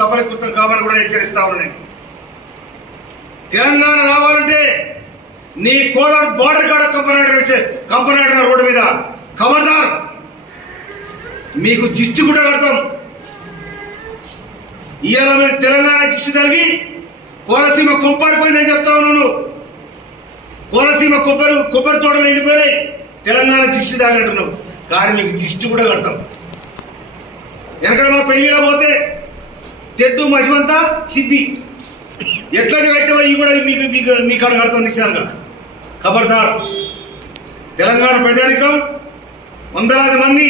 సఫలీకృతం కావాలని కూడా హెచ్చరిస్తా ఉన్నాయి. తెలంగాణ రావాలంటే నీ కోదాడు బోర్డర్ కాడ కంపనాడర్ రోడ్డు మీద ఖబర్దార్, మీకు దిష్టి కూడా కడతాం. ఇవాళ మేము తెలంగాణ దిష్టి తగిలి కోనసీమ కొప్పారిపోయిందని చెప్తా ఉన్నాను. కోనసీమ కొబ్బరి తోటలు ఎండిపోయినాయి, తెలంగాణ దిష్టి తాగంటున్నాం. కానీ మీకు దిష్టి కూడా కడతాం. ఎక్కడ మా పెళ్లిగా పోతే తెడ్డు మసిమంతా సిద్ధి ఎట్లా కట్టావో ఇవి కూడా మీకు కాడ కడతాం నిశ్చయంగా. ఖబర్దార్, తెలంగాణ ప్రజానికం వందలాది మంది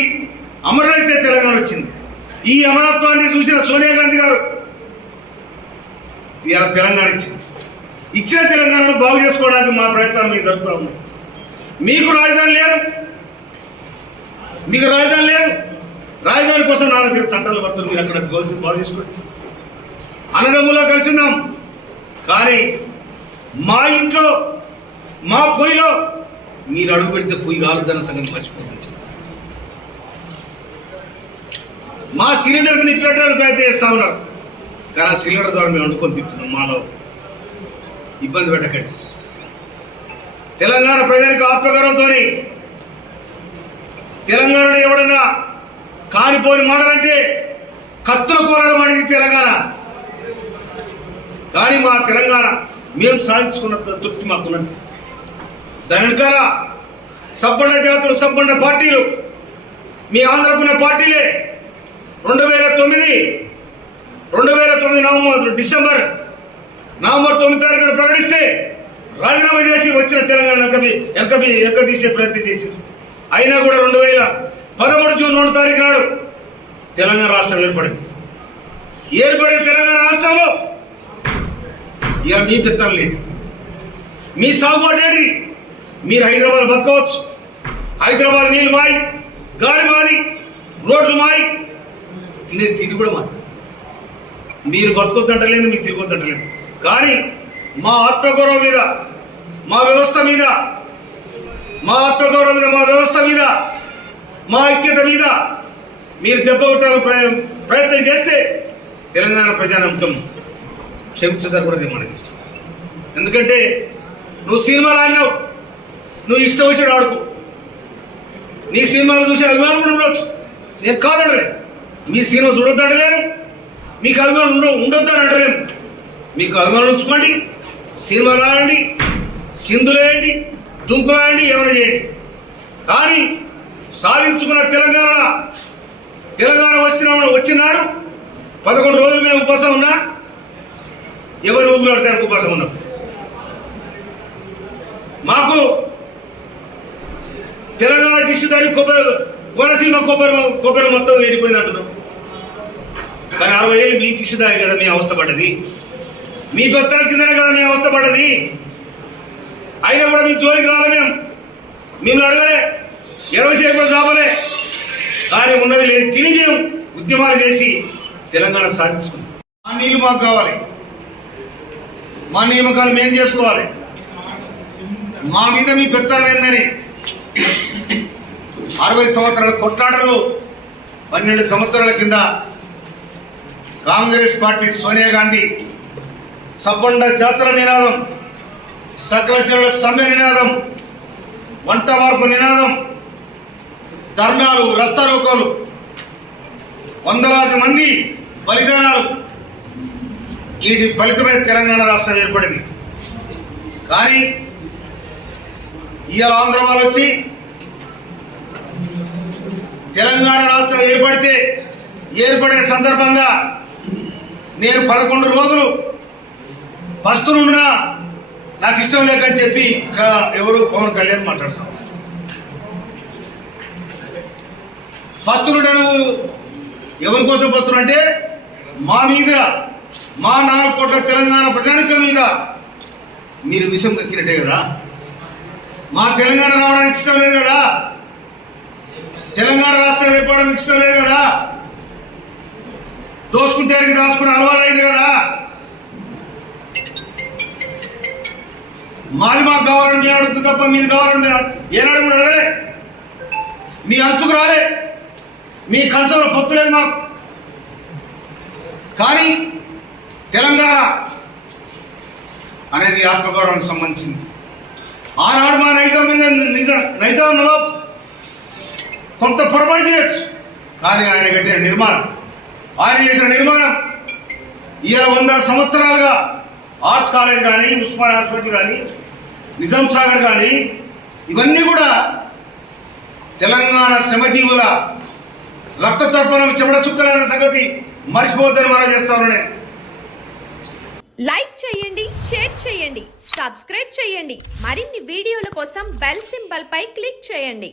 అమరులైతే తెలంగాణ వచ్చింది. ఈ అమరత్వాన్ని చూసిన సోనియా గాంధీ గారు ఇలా తెలంగాణ ఇచ్చిన తెలంగాణను బాగు చేసుకోవడానికి మా ప్రయత్నాలు మీకు జరుపుతా ఉన్నాయి. మీకు రాజధాని లేదు, రాజధాని కోసం నాన్న తీరు తంటాలు పడుతుంది. మీరు అక్కడ బాగు చేసుకోండి, అన్నదమ్ములో కలిసిందాం. కానీ మా ఇంట్లో మా పొయ్యిలో మీరు అడుగు పెడితే పొయ్యి కాలుద్దన్న సంగతి మర్చిపోతుంది. మా సిలిండర్కి నిప్పెట్టడానికి ప్రయత్నం చేస్తా ఉన్నారు, కానీ ఆ సిలిండర్ ద్వారా మేము వండుకొని తింటున్నాం. మాలో ఇబ్బంది పెట్టకండి. తెలంగాణ ప్రజలకు ఆత్మగౌరవంతో తెలంగాణలో ఎవడన్నా కానిపోని మాటలంటే కత్తుల కోరడం అనేది తెలంగాణ. కానీ మా తెలంగాణ మేము సాధించుకున్న తృప్తి మాకున్నది. దాని వెనకాల సబ్బండ జాతులు, సబ్బండ పార్టీలు, మీ ఆంధ్రకున్న పార్టీలే 2009 డిసెంబర్ 9 తారీఖున ప్రకటిస్తే రాజీనామా చేసి వచ్చిన తెలంగాణ వెనక తీసే ప్రయత్నం చేసింది. అయినా కూడా 2013 జూన్ 2 తారీఖు నాడు తెలంగాణ రాష్ట్రం ఏర్పడింది. తెలంగాణ రాష్ట్రంలో ఇక మీ పెత్తనం లేటి, మీ సాగుబాటు ఏంటిది? మీరు హైదరాబాద్ బతకవచ్చు, హైదరాబాద్ నీళ్ళు మాయి, గాలి మాది, రోడ్లు మాయి, తినే తిండి కూడా మాది. మీరు బతకొద్దంటలేదు, మీకు తిరగొద్దంటలేదు. కానీ మా ఆత్మగౌరవం మీద, మా వ్యవస్థ మీద, మా వ్యవస్థ మీద, మా ఐక్యత మీద మీరు దెబ్బ కొట్టాలని ప్రయత్నం చేస్తే తెలంగాణ ప్రజానమ్మకం క్షమించదని కూడా నేను మనకి ఇష్టం. ఎందుకంటే నువ్వు సినిమాలు ఆడినావు, నువ్వు ఇష్టం వచ్చాడు ఆడుకో, నీ సినిమాలు చూసే అభిమానులు కూడా ఉండొచ్చు, నేను కాదడలే. మీ సినిమా చూడొద్దడలేను, మీకు అభిమానులు ఉండొద్దని అంటలేము. మీకు అభిమానులు ఉంచుకోండి, సినిమాలు ఆడండి, సింధులేయండి, దుంకులాయండి, ఏమైనా చేయండి. కానీ సాధించుకున్న తెలంగాణ వచ్చినాడు 11 రోజులు మేము ఉపవాసం ఉన్నా, ఎవరు ఊగులాడతారు ఉపవాసం ఉన్నాం. మాకు తెలంగాణ దిష్టిదారి కోనసీమ కొబ్బరి మొత్తం ఎండిపోయింది అంటున్నాం. కానీ 60 ఏళ్ళు మీ దిష్టిదారి కదా మీ అవస్థ పడ్డది, మీ పెత్తల కిందనే కదా మీ అవస్థ పడ్డది. అయినా కూడా మీ జోలికి రాలే, మిమ్మల్ని అడగలే, ఎడవ చేయ కూడా చాపలే. కానీ ఉన్నది లేని తిని మేము ఉద్యమాలు చేసి తెలంగాణ సాధించుకున్నాం. మా నీళ్ళు మాకు కావాలి, మా నియామకాలు మేము చేసుకోవాలి. మా మీద మీ పెత్తనం ఏందని 60 సంవత్సరాల కొట్లాటలు 12 సంవత్సరాల కింద కాంగ్రెస్ పార్టీ సోనియా గాంధీ సబ్బండ జాతుల నినాదం, సకల జనుల సమ్మె నినాదం, వంట మార్పు నినాదం, ధర్నాలు, రస్తారోకోలు, వందలాది మంది బలిదానాలు, వీటి ఫలితమే తెలంగాణ రాష్ట్రం ఏర్పడింది. కానీ ఇవాళ ఆంధ్ర వాళ్ళు వచ్చి తెలంగాణ రాష్ట్రం ఏర్పడిన సందర్భంగా నేను 11 రోజులు పస్తునున్నా నాకు ఇష్టం లేకని చెప్పి ఎవరు పవన్ కళ్యాణ్ మాట్లాడతాం. పస్తునుంటే నువ్వు ఎవరి కోసం పస్తున్నా అంటే మా మీద, మా 4 కోట్ల తెలంగాణ ప్రజానికం మీద మీరు విషం కక్కినట్టే కదా. మా తెలంగాణ రావడానికి ఇష్టం లేదు కదా, తెలంగాణ రాష్ట్రం ఏర్పడడానికి ఇష్టం లేదు కదా, దోసుకుంటే దాచుకుని అలవాటు అయింది కదా. మాది మాకు కావాలని మేము అడుగుతుంది తప్ప మీది కావాలని మేము ఏనాడు కూడా అడగలే. మీ అంచుకు రాలే, మీ కంచంలో పొత్తు లేదు మాకు. కానీ తెలంగాణ అనేది ఆత్మగౌరవానికి సంబంధించింది. ఆనాడు మా నైజాంలో కొంత పొరపాటు చేయొచ్చు, కానీ ఆయన కట్టిన నిర్మాణం, ఆయన చేసిన నిర్మాణం ఇవాళ 100 సంవత్సరాలుగా ఆర్ట్స్ కాలేజ్ కానీ, ఉస్మాన్ హాస్పిటల్ కానీ, నిజాం సాగర్ కానీ, ఇవన్నీ కూడా తెలంగాణ శ్రమజీవుల రక్త తర్పణం, చెమట చుక్కలైన సంగతి మర్చిపోద్దని మనం చేస్తాను. లైక్ చేయండి, షేర్ చేయండి, సబ్స్క్రైబ్ చేయండి. మరిన్ని వీడియోల కోసం బెల్ సింబల్ పై క్లిక్ చేయండి.